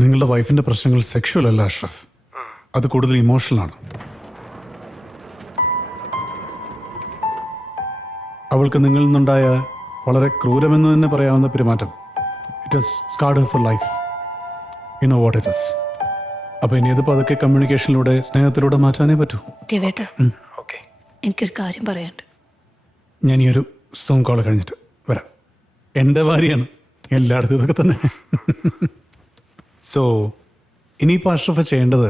നിങ്ങളുടെ വൈഫിൻ്റെ പ്രശ്നങ്ങൾ സെക്ഷുവൽ അല്ല അഷ്റഫ്, അത് കൂടുതൽ ഇമോഷണലാണ്. അവൾക്ക് നിങ്ങളിൽ നിന്നുണ്ടായ വളരെ ക്രൂരമെന്ന് തന്നെ പറയാവുന്ന പെരുമാറ്റം, it is squad Har four life. You know what it is. അപ്പോൾ ഇനി അതിപ്പോൾ അതൊക്കെ കമ്മ്യൂണിക്കേഷനിലൂടെ, സ്നേഹത്തിലൂടെ മാറ്റാനേ പറ്റൂ. രവേട്ട, എനിക്കൊരു കാര്യം പറയാനുണ്ട്. ഞാൻ ഈ ഒരു സോൺ കോൾ കഴിഞ്ഞിട്ട് വരാം. എൻ്റെ ഭാര്യയാണ്, എല്ലായിടത്തും ഇതൊക്കെ തന്നെ. സോ ഇനിയിപ്പോൾ അഷ്റഫ് ചെയ്യേണ്ടത്